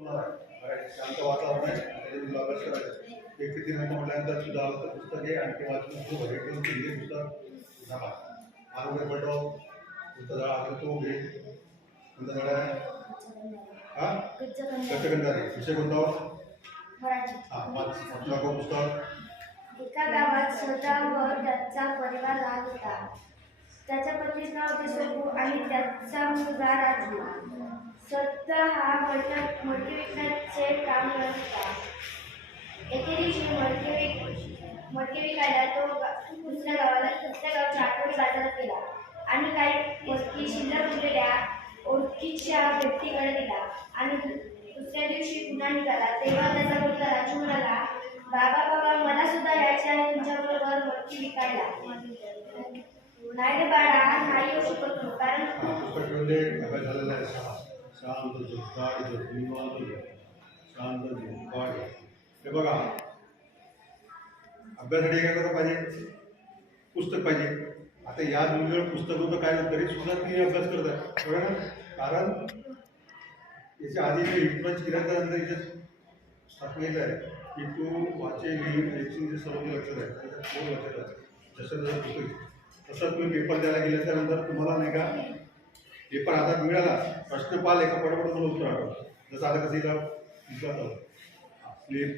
शांत वातावरण आहे त्याच्यामध्ये तुला अभ्यास करायचा. एक ते 3 अंक म्हटल्यानंतर तुझं आवडतं पुस्तक आहे आणि ते वाचून तू घरी ठेवून ते पुस्तक झाला. आरोग्य पटव पुस्तक आता तो घे. कोणता धडा आहे? हां, गच्चगंधारी. विषय कोणता? मराठी. हां, वाचला का पुस्तक? एका गावात स्वतः व त्याचा परिवार राहत होता. त्याच्या पत्नीचे नाव होते सोपू आणि त्याचा मुलगा राजू. स्वतः हा मडके विकण्याचे काम करत होता. एके दिवशी मडके विकायला तो दुसऱ्या गावच्या आठवडी बाजारात गेला आणि काही वस्तू शिल्लक उरलेल्या ओळखीच्या व्यक्तीकडे दिला आणि दुसऱ्या दिवशी पुन्हा निघाला. तेव्हा त्याचा मुलगा राजू म्हणाला, बाबा मला सुद्धा यायचे आहे तुमच्याबरोबर मडकी विकायला. नाही रे बाळा, नाही येऊ शकत तू, कारण पुस्तक झालेला आहे. शांत झोपकाड निवांत शांत झोपकाड. हे बघा, अभ्यासासाठी काय करायला पाहिजे? पुस्तक पाहिजे. आता या मुलीवर पुस्तक होतं काय तरी सुद्धा ती अभ्यास करत आहे बघा ना. कारण याच्या आधी जे इन्फ्लुएन्स केल्यानंतर याच्यात सांगितलं आहे की तू वाचेल लिहिण्याची सर्व लक्षात आहे त्याच्यात कोण लक्षात आहे. जसं जसं पुस्तक तसं तुम्ही पेपर द्यायला गेल्याच्यानंतर तुम्हाला नाही का पेपर हातात मिळाला, प्रश्न पाल एका पटापट मला उत्तर आठवतं. जसं आता कसं स्लिप